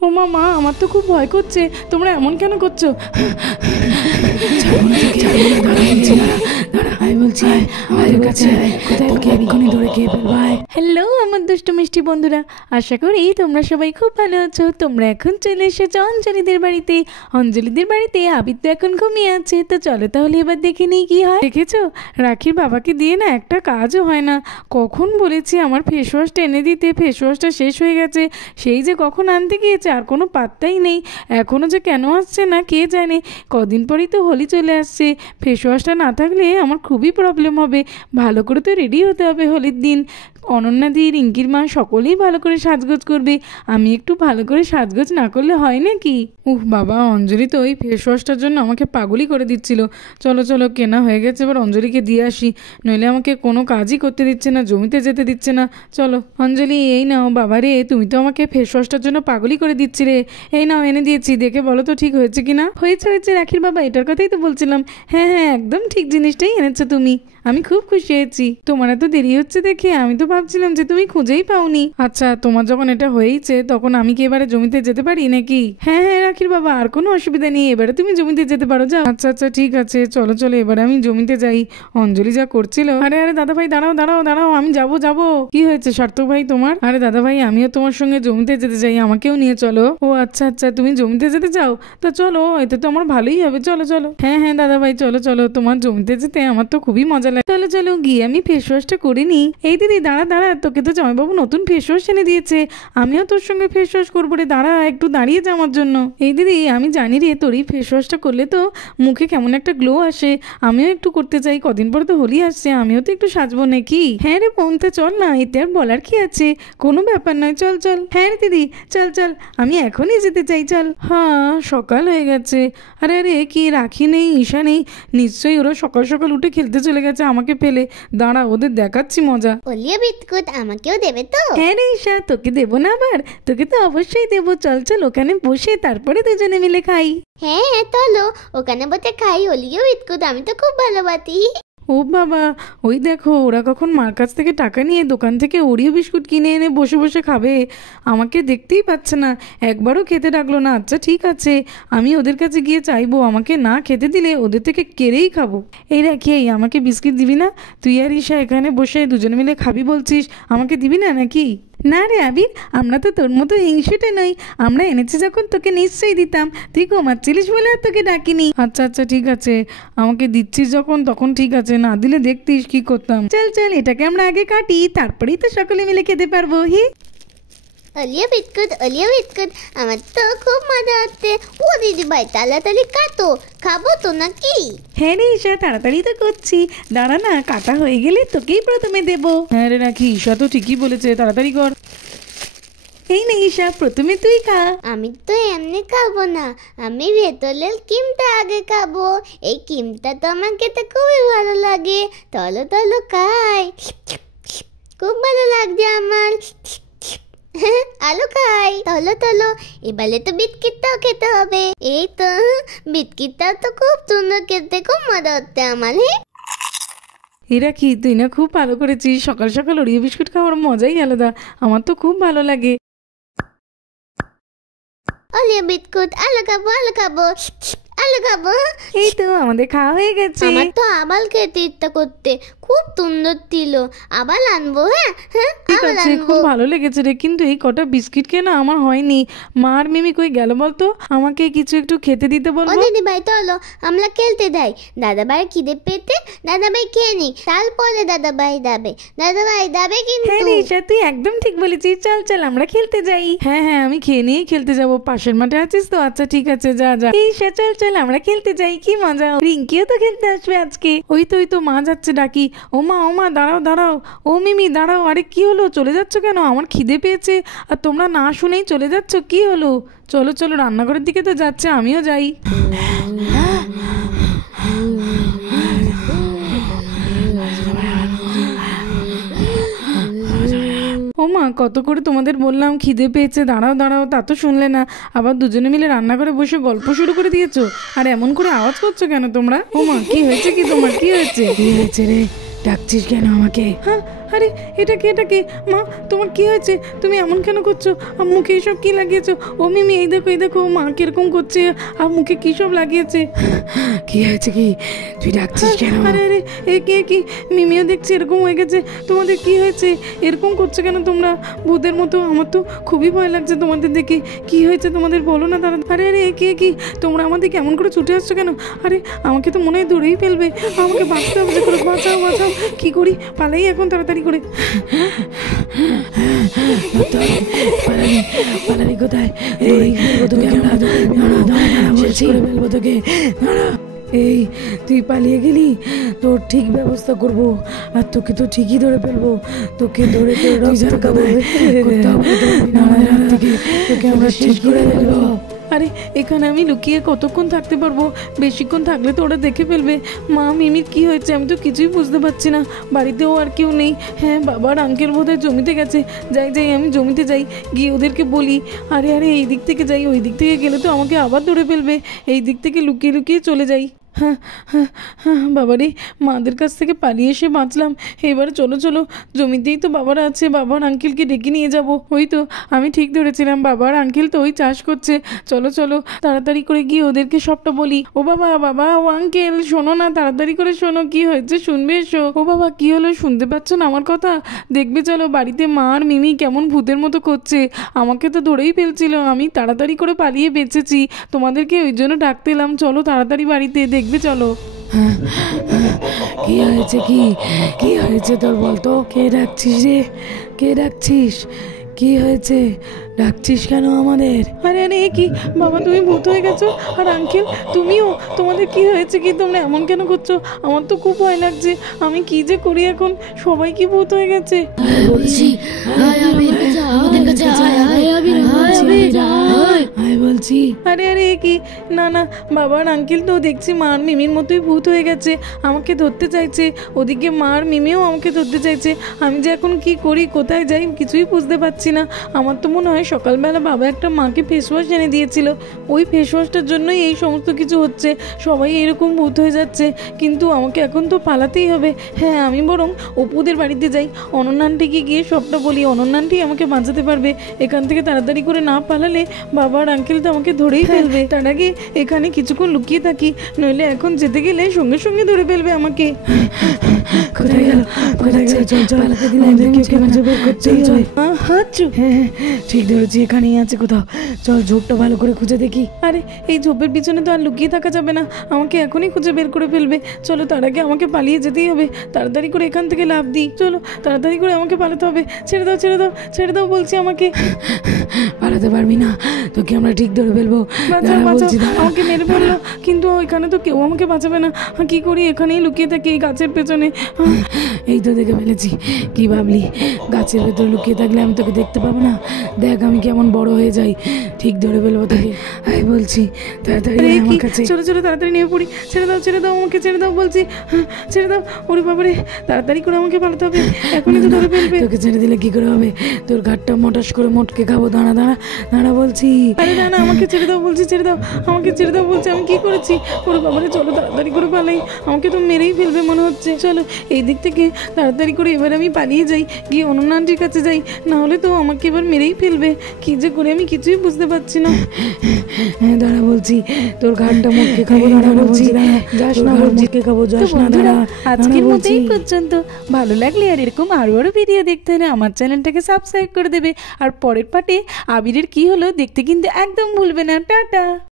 ও মা, আমার তো খুব ভয় করছে, তোমরা এমন কেন করছো? হ্যালো আমার দুষ্টু মিষ্টি বন্ধুরা, আশা করি তোমরা সবাই খুব ভালো আছো। তোমরা এখন চলে এসেছো অঞ্জলিদের বাড়িতে। অঞ্জলিদের বাড়িতে আবির তো এখন ঘুমিয়ে আছে, তো চলো তাহলে এবার দেখে নিই কি হয়। দেখেছো, রাখির বাবাকে দিয়ে না একটা কাজও হয় না। কখন বলেছি আমার ফেস ওয়াশটা এনে দিতে, ফেস ওয়াশটা শেষ হয়ে গেছে। সেই যে কখন আনতে গিয়েছে, আর কোনো পাত্তাই নেই। এখনও যে কেন আসছে না কে জানে। কদিন পরেই তো হোলি চলে আসছে, ফেস ওয়াশটা না থাকলে আমার খুবই প্রবলেম হবে। ভালো করে তো রেডি হতে হবে হোলির দিন। অনন্যাদি, রিঙ্কির মা সকলেই ভালো করে সাজগোজ করবে, আমি একটু ভালো করে সাজগোজ না করলে হয় নাকি? বাবা, অঞ্জলি তো ওই ফেস ওয়াশটার জন্য আমাকে পাগলই করে দিচ্ছিল। চলো চলো, কেনা হয়ে গেছে, এবার অঞ্জলিকে দিয়ে আসি, নইলে আমাকে কোনো কাজই করতে দিচ্ছে না, জমিতে যেতে দিচ্ছে না। চলো অঞ্জলি, এই নাও। বাবা রে, তুমি তো আমাকে ফেস ওয়াশটার জন্য পাগলই করে দিচ্ছিলে। এই নাও, এনে দিয়েছি, দেখে বলো তো ঠিক হয়েছে কিনা। হয়েছে হয়েছে রাখির বাবা, এটার কথাই তো বলছিলাম। হ্যাঁ হ্যাঁ, একদম ঠিক জিনিসটাই এনেছো তুমি, আমি খুব খুশি হয়েছি। তোমার এত দেরি হচ্ছে দেখে আমি তো ভাবছিলাম যে তুমি খুঁজেই পাওনি। আচ্ছা, তোমার যখন এটা হয়েইছে তখন আমি কি এবারে জমিতে যেতে পারি নাকি? হ্যাঁ হ্যাঁ রাখির বাবা, আর কোনো অসুবিধা নেই, এবারে তুমি জমিতে যেতে পারো, যাও। আচ্ছা আচ্ছা ঠিক আছে, চলো চলো এবারে আমি জমিতে যাই। অঞ্জলি যা করছিল। আরে আরে দাদা ভাই, দাঁড়াও দাঁড়াও দাঁড়াও, আমি যাবো যাবো। কি হয়েছে সার্থক ভাই তোমার? আরে দাদা ভাই, আমিও তোমার সঙ্গে জমিতে যেতে চাই, আমাকেও নিয়ে চলো। ও আচ্ছা আচ্ছা, তুমি জমিতে যেতে চাও, তো চলো, এতে তো আমার ভালোই হবে, চলো চলো। হ্যাঁ হ্যাঁ দাদা ভাই, চলো চলো, তোমার জমিতে যেতে আমার তো খুবই মজা লাগে। চলো চলো গিয়ে আমি ফেস ওয়াশটা করে নিই। এই দিদি দাঁড়া দাঁড়া, তোকে তো জামাইবাবু নতুন ফেস ওয়াশ এনে দিয়েছে, আমিও তোর সঙ্গে ফেস ওয়াশ করবো রে, দাঁড়া একটু দাঁড়িয়ে যা আমার জন্য। এই দিদি, আমি জানি রে, তোর এই ফেস ওয়াশটা করলে তো মুখে কেমন একটা গ্লো আসে, আমিও একটু করতে চাই। কদিন পরে তো হোলি আসছে, আমিও তো একটু সাজবো নাকি? হ্যাঁ রে বোনতে, চল না, এতে আর বলার কি আছে, কোনো ব্যাপার নয়, চল চল। হ্যাঁ রে দিদি, চল চল, আমি এখনই যেতে চাই, চল। হ্যাঁ, সকাল হয়ে গেছে। আরে আরে, কি রাখি নেই, ঈশা নেই, নিশ্চয়ই ওরা সকাল সকাল উঠে খেলতে চলে গেছে আমাকে ফেলে। দাঁড়া, ওদের দেখাচ্ছি মজা। ওলিও বিস্কুট আমাকেও দেবে তো? হ্যাঁ রে ঈশা, তোকে দেবো না আবার? তোকে তো অবশ্যই দেবো, চল চল ওখানে বসে তারপরে দুজনে মিলে খাই। হ্যাঁ হ্যাঁ চলো, ওখানে বসে খাই ওলিও বিস্কুট, আমি তো খুব ভালোবাসি। ও বাবা, ওই দেখো ওরা কখন মার কাছ থেকে টাকা নিয়ে দোকান থেকে ওরিও বিস্কুট কিনে এনে বসে বসে খাবে, আমাকে দেখতেই পাচ্ছে না, একবারও খেতে ডাকলো না। আচ্ছা ঠিক আছে, আমি ওদের কাছে গিয়ে চাইবো, আমাকে না খেতে দিলে ওদের থেকে কেড়েই খাবো। এই রাখি, এই আমাকে বিস্কিট দিবি না? তুই আর ঈশা এখানে বসে দুজনে মিলে খাবি বলছিস, আমাকে দিবি না নাকি? না রে আবির, আমরা তো তোর মতো হিংসুটে নই, আমরা এনেছি যখন তোকে নিশ্চয়ই দিতাম, তুই ঘুমাচ্ছিলিস বলে আর তোকে ডাকিনি। আচ্ছা আচ্ছা ঠিক আছে, আমাকে দিচ্ছিস যখন তখন ঠিক আছে, না দিলে দেখতিস কি করতাম। চল চল, এটাকে আমরা আগে কাটি, তারপরেই তো সকলে মিলে খেতে পারবো। হি ওলিও বিস্কুট, আমার তো খুব মজা হচ্ছে। ও দিদি ভাই, তাড়াতাড়ি কাটো, খাবো তো নাকি? হ্যাঁ রে ঈশা, তাড়াতাড়ি তো করছি, দাঁড়া না, কাটা হয়ে গেলে তোকেই প্রথমে দেবো। হ্যাঁ রে রাখি, ঈশা তো ঠিকই বলেছে, তাড়াতাড়ি কর। এই নে ঈশা, প্রথমে তুই খা। আমি তো এমনি খাবো না, আমি ভেতরের ক্রিমটা আগে খাবো। এই ক্রিমটা তো আমার খেতে খুবই ভালো লাগে, চলো চলো খাই। খুব ভালো লাগছে আমার, আলু খাই। চলো চলো, এবারে তো বিস্কিটটাও খেতে হবে। এই তো বিস্কিটটাও তো খুব সুন্দর খেতে, খুব মজা হচ্ছে আমার। এরা কি, তুই না খুব ভালো করেছিস, সকাল সকাল ওরিও বিস্কুট খাওয়ার মজাই আলাদা, আমার তো খুব ভালো লাগে। ওলিও বিস্কুট, আলু খাবো আলু খাবো আলু খাবো। এই তো আমাদের খাওয়া হয়ে গেছে। আমার তো আবার খেতে ইচ্ছা করতে, খুব সুন্দর ছিল, আবার আনবো। হ্যাঁ হ্যাঁ ঠিক আবার আছে, আনবো। খুব ভালো লেগেছে রে, কিন্তু এই কটা বিস্কিট কেনা আমার হয়নি। মা আর মিমি কই গেল বলতো, আমাকে কিছু একটু খেতে দিতে ও বলবো। দিদি ভাই চলো, আমরা খেলতে যাই। দাদা ভাই খিদে পেতে, দাদা ভাই খেয়ে নি, তারপরে দাদা ভাই যাবে। দাদা ভাই যাবে কিন্তু। হ্যাঁ রে ঈশা, তুই একদম ঠিক বলেছিস, চল চল আমরা খেলতে যাই। হ্যাঁ হ্যাঁ, আমি খেয়ে নিয়েই খেলতে যাবো, পাশের মাঠে আছিস তো? আচ্ছা ঠিক আছে, যা যা। ঈশা চল চল আমরা খেলতে যাই, কি মজা, রিঙ্কিও তো খেলতে আসবে আজকে। ওই তো মা যাচ্ছে, ডাকি। ও মা দাঁড়াও দাঁড়াও, ও মিমি দাঁড়াও, আরে কি হলো, চলে যাচ্ছ কেন? আমার খিদে পেয়েছে আর তোমরা না শুনেই চলে যাচ্ছ, কি হলো? চলো চলো, রান্নাঘরের দিকে তো যাচ্ছে, আমিও যাই। ও মা, কত করে তোমাদের বললাম খিদে পেয়েছে, দাঁড়াও দাঁড়াও, তা তো শুনলে না, আবার দুজনে মিলে রান্নাঘরে বসে গল্প শুরু করে দিয়েছো। আর এমন করে আওয়াজ করছো কেন তোমরা? ও মা, কি হয়েছে, কি তোমার কি হয়েছে? কি হয়েছে রে, ডাকছিস কেন আমাকে? হ্যাঁ আরে এটা কে মা, তোমার কি হয়েছে? তুমি এমন কেন করছো? আর মুখে এসব কি লাগিয়েছো? ও মিমি, এই দেখো মা কিরকম করছে, আর মুখে কি সব লাগিয়েছে। কি হয়েছে? কি তুই ডাকছিস কেন? আরে এ কি মিমিও দেখছি এরকম হয়ে গেছে। তোমাদের কি হয়েছে? এরকম করছো কেন তোমরা ভূতের মতো? আমার তো খুবই ভয় লাগছে তোমাদের দেখে। কি হয়েছে তোমাদের বলো না তারা। আরে কি তোমরা আমাদের কেমন করে ছুটে আসছো কেন? আরে আমাকে তো মনে হয় ধরেই ফেলবে। আমাকে বাঁচতে হবে, বাঁচাও। কি করি? পালাই এখন তাড়াতাড়ি করে। পালাবি কোথায়? তোকে ফেলবো তোকে। এই তুই পালিয়ে গেলি, তোর ঠিক ব্যবস্থা করব, আর তোকে তো ঠিকই ধরে ফেলবো। তোকে ধরে তোকে আমরা শেষ করে ফেলবো। আরে এখানে আমি লুকিয়ে কতক্ষণ থাকতে পারবো? বেশিক্ষণ থাকলে তো ওরা দেখে ফেলবে। মা মিমির কি হয়েছে আমি তো কিছুই বুঝতে পারছি না। বাড়িতেও আর কেউ নেই। হ্যাঁ, বাবার আঙ্কেল বোধহয় জমিতে গেছে। যাই আমি জমিতে যাই, গিয়ে ওদেরকে বলি। আরে এই দিক থেকে যাই, ওই দিক থেকে গেলে তো আমাকে আবার ধরে ফেলবে। এই দিক থেকে লুকিয়ে চলে যাই। হ্যাঁ, বাবারে, মাদের কাছ থেকে পালিয়ে এসে বাঁচলাম। এবার চলো জমিতেই তো বাবার আছে, বাবার আঙ্কেলকে ডেকে নিয়ে যাব। ওই তো আমি ঠিক ধরেছিলাম, বাবার আঙ্কেল তো ওই চাষ করছে। চলো তাড়াতাড়ি করে গিয়ে ওদেরকে সবটা বলি। ও বাবা, ও আঙ্কেল শোনো না, তাড়াতাড়ি করে শোনো, কি হয়েছে শুনবে এসো। ও বাবা, কি হলো? শুনতে পাচ্ছ না আমার কথা? দেখবে চলো, বাড়িতে মা আর মিমি কেমন ভূতের মতো করছে। আমাকে তো ধরেই ফেলছিল, আমি তাড়াতাড়ি করে পালিয়ে বেঁচেছি। তোমাদেরকে ওই জন্য ডাকতে এলাম। চলো তাড়াতাড়ি বাড়িতে, দেখবে চলো। কি হয়েছে? কি হয়েছে তোর বলতো? কে ডাকছিস রে? কে ডাকছিস? কি হয়েছে? ডাকছিস কেন আমাদের? আরে কি বাবা, তুমি ভূত হয়ে গেছো? আর আঙ্কেল তুমিও? তোমাদের কি হয়েছে? কি তোমরা এমন কেন করছো? আমার তো খুব ভয় লাগছে। আমি কি যে করি এখন? সবাই কি ভূত হয়ে গেছে? বলছি আরে কি না, বাবার আঙ্কেল তো দেখছি মা আর মিমির মতোই ভূত হয়ে গেছে। আমাকে ধরতে চাইছে, ওদিকে মা আর মিমিও আমাকে ধরতে চাইছে। আমি যে এখন কি করি, কোথায় যাই, কিছুই বুঝতে পারছি না। আমার তো মনে হয় সকালবেলা বাবা একটা মাকে ফেস ওয়াশ এনে দিয়েছিল, ওই ফেস ওয়াশটার জন্যই এই সমস্ত কিছু হচ্ছে। সবাই এরকম ভূত হয়ে যাচ্ছে, কিন্তু আমাকে এখন তো পালাতেই হবে। হ্যাঁ, আমি বরং অপুদের বাড়িতে যাই, অনন্যানটিকে গিয়ে সবটা বলি। অনন্যানটি আমাকে বাঁচাতে পারবে। এখান থেকে তাড়াতাড়ি করে না পালালে বাবার আঙ্কেল তো আমাকে ধরেই ফেলবে। তার আগে এখানে কিছুক্ষণ লুকিয়ে থাকি, নইলে এখন যেতে গেলে সঙ্গে সঙ্গে ধরে ফেলবে আমাকে। কোথায় গেল? চল পালাতে দিলে হ্যাঁ, ঠিক ধরেছি, এখানেই আছে কোথাও। চল ঝোপটা ভালো করে খুঁজে দেখি। আরে এই ঝোপের পিছনে তো আর লুকিয়ে থাকা যাবে না, আমাকে এখনই খুঁজে বের করে ফেলবে। চলো, তার আগে আমাকে পালিয়ে যেতেই হবে। তাড়াতাড়ি করে এখান থেকে লাফ দিই। চলো তাড়াতাড়ি করে আমাকে পালাতে হবে। ছেড়ে দাও বলছি আমাকে। পালাতে পারবি না, তোকে আমরা ঠিক ধরে ফেলবো। আমাকে মেরে ফেললো, কিন্তু এখানে তো কেউ আমাকে বাঁচাবে না। কি করি? এখানেই লুকিয়ে থাকি এই গাছের পেছনে। এই তো দেখে ফেলেছি। কি ভাবলি গাছের ভেতরে লুকিয়ে থাকলে আমি তোকে দেখতে পাবো না? দেখ আমি কেমন বড় হয়ে যাই, ঠিক ধরে ফেলবো তোকে। আমি বলছি তাড়াতাড়ি আমার কাছে। চলো তাড়াতাড়ি নিয়ে পড়ি। ছেড়ে দাও আমাকে, ছেড়ে দাও বলছি। ছেড়ে দাও। ওরে বাবারে, তাড়াতাড়ি করে আমাকে পালাতে হবে, এখনই তো ধরে ফেলবে। তোকে ছেড়ে দিলে কি করে হবে? তোর ঘাটটা মোটাস করে মোটকে খাবো। দাঁড়া বলছি। আরে না, আমাকে ছেড়ে দাও বলছি, আমাকে ছেড়ে দাও বলছি। আমি কি করেছি? ওরে বাবারে, চলো তাড়াতাড়ি করে পালাই, আমাকে তো মেরেই ফেলবে মনে হচ্ছে। চলো এই দিক থেকে তাড়াতাড়ি করে এবার আমি পালিয়ে যাই, গিয়ে অনন্যা আন্টির কাছে যাই, না হলে তো আমাকে এবার মেরেই ফেলবে। কি যে করে আমি কিছুই বুঝতে পারছি না। দাঁড়া বলছি, তোর ঘাটটা মুখে খাবো। দাঁড়া বলছি, যাস না, মুখে খাবো, যাস না। দাঁড়া। আজকের মতো এই পর্যন্ত। ভালো লাগলে আর এরকম আরো ভিডিও দেখতে হলে আমার চ্যানেলটাকে সাবস্ক্রাইব করে দেবে। আর পরের পার্টে আবিরের কি হলো দেখতে কিন্তু একদম ভুলবে না। টাটা।